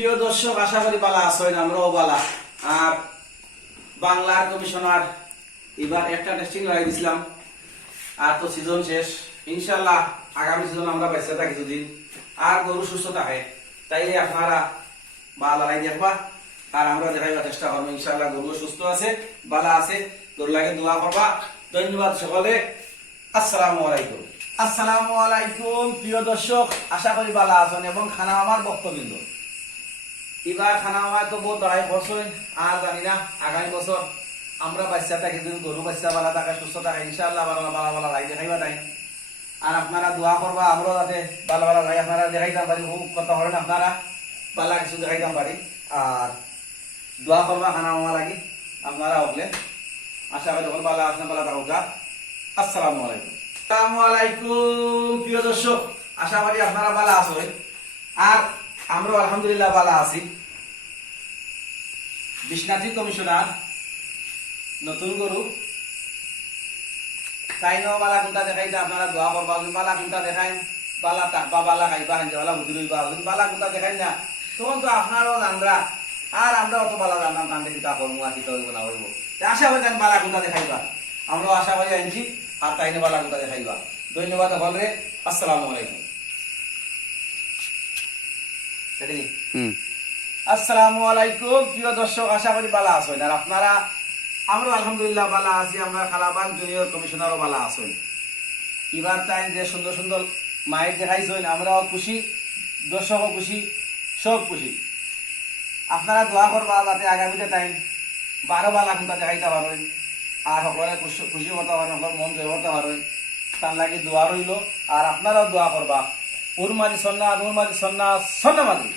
প্রিয় দর্শক, আশা করি বালা আছেন আমরাও বালা। আর বাংলার কমিশনার, এবার একটা টেস্টিং লাগাই দিছিলাম। আর তো সিজন শেষ। ইনশাল্লাহ আগামী সিজন আমরা বেঁচে থাকি দুদিন। আর গরু সুস্থ থাকে। তাইলে আপনারা বা লাগাই দেখবা আর আমরা দেখাইবার চেষ্টা করব। ইনশাল্লাহ গরু সুস্থ আছে, বালা আছে। গরু লাগে দোয়া করবা। ধন্যবাদ সকলে। আসসালামু আলাইকুম। আসসালামু আলাইকুম, প্রিয় দর্শক। আশা করি বালা আছেন এবং খানা আমার বক্তব্য এবার খানা আমার তো বহুত বাড়াই বছর আর জানি না আগামী বছর আমরা বাচ্চা থাকি যদি গরু বাচ্চা বালা থাকে, সুস্থ থাকে, ইনশাআল্লাহ ভালো ভালো ভালো লাই দেখাইবা তাই আর আপনারা দোয়া করবা আমরাও যাতে ভালো ভালো লাই আপনারা দেখাইতাম পারি খুব কথা হলেন আপনারা, বালা কিছু দেখাই দেখাইতাম পারি আর দোয়া করবা খানা মামা লাগি, আপনারা হলে আশা করি যখন বালা আসেন বালা থাকুক আসসালামু আলাইকুম। আসসালামু আলাইকুম প্রিয় দর্শক আশা করি আপনারা ভালো আছেন। আর আমরা আলহামদুলিল্লাহ ভালো আছি। বিশ্বনাথী কমিশনার, নতুন গরু। তাই ন বালা কোনটা দেখাইতে আপনারা দোয়া করবা বালা কোনটা দেখাই, বালা তাকবা বালা খাইবা বালা বুঝি লইবা বালা কোনটা দেখাই না। তখন তো আপনারও জানরা আর আমরা অত বালা জানলাম কান দেখি তা করব আর কিতা হইব না হইব আশা করি তাই বালা কোনটা দেখাইবা। আমরাও আশা করি আনছি আর তাই বালা কোনটা দেখাইবা। ধন্যবাদ হলরে আসসালামু আলাইকুম। কি? আসসালামু আলাইকুম প্রিয় দর্শক আশা করি বালা আছেন। আর আপনারা আমরা আলহামদুলিল্লাহ বালা আছি আমরা খালাবান জুনিয়র কমিশনারও বালা আছেন। এবার তাই যে সুন্দর সুন্দর মাইক দেখাইছেন আমরাও খুশি দর্শকও খুশি সব খুশি। আপনারা দোয়া করবা যাতে আগামীতে তাই বারো বালা কোনটা দেখাইতে পারেন আর সকলে খুশি করতে পারেন সকল মন জয় করতে পারেন। তার লাগে দোয়া রইল আর আপনারাও দোয়া করবা। ஒரு மாதிரி சொன்னா நூறு மாதிரி சொன்னா சொன்ன மாதிரி.